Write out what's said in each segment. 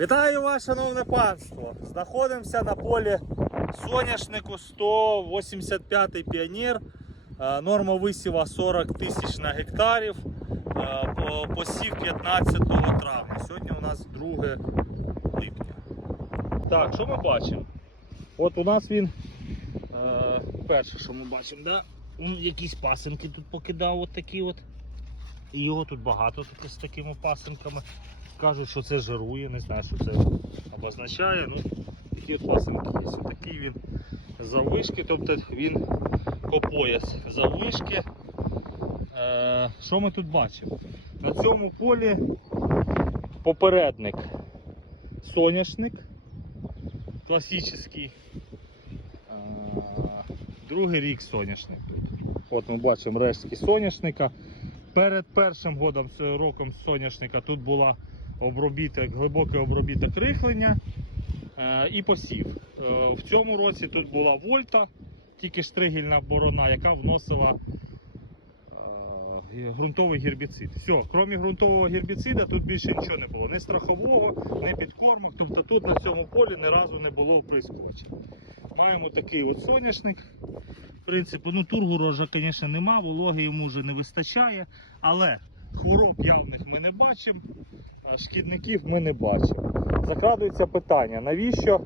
Вітаю вас, шановне панство! Знаходимося на полі соняшнику 185 піонер. Е, Норма висіва 40 тисяч на гектарів. Е, Посів 15 травня. Сьогодні у нас 2 липня. Так, що ми бачимо? От у нас він е, перше, що ми бачимо, да? Якісь пасинки тут покидав, от такі от. І його тут багато з такими пасинками. Кажуть, що це жирує, не знаю, що це обозначає. Ну, такі пасинки є. Отакий він заввишки, тобто він по пояс заввишки. Е, що ми тут бачимо? На цьому полі попередник соняшник класичний. Е, другий рік соняшник. От ми бачимо рештки соняшника. Перед першим годом роком соняшника тут була обробіток, глибокий обробіток рихлення е, і посів. Е, в цьому році тут була вольта, тільки штригельна борона, яка вносила е, ґрунтовий гербіцид. Все, крім ґрунтового гербіцида, тут більше нічого не було. Ні страхового, ні підкормок. Тобто тут на цьому полі ні разу не було оприскувача. Маємо такий от соняшник. В принципі, ну тургорожа, звісно, нема, вологи йому вже не вистачає, але хвороб явних ми не бачимо, шкідників ми не бачимо. Закрадується питання, навіщо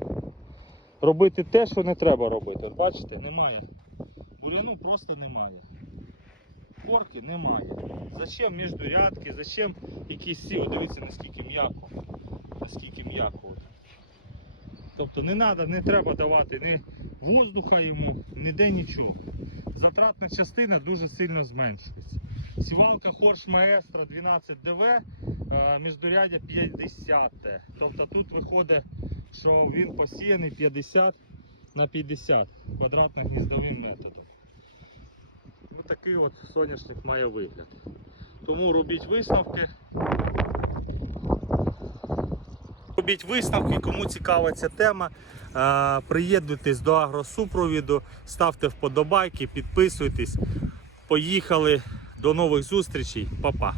робити те, що не треба робити. Бачите, немає. Бур'яну просто немає. Корки немає. Зачем міждурядки, зачем якісь ці, дивіться наскільки м'яко. Наскільки м'яко. Тобто не треба, не треба давати ні воздуха йому, ніде нічого. Затратна частина дуже сильно зменшується. Сівалка Хорш Маестро 12 ДВ, е, міждурядя 50. Тобто тут виходить, що він посіяний 50 на 50 квадратно-гніздовим методом. Ось такий от соняшник має вигляд. Тому робіть висновки. Робіть висновки, кому цікава ця тема. Е, Приєднуйтесь до агросупровіду, ставте вподобайки, підписуйтесь. Поїхали. До нових зустрічей, Па-па.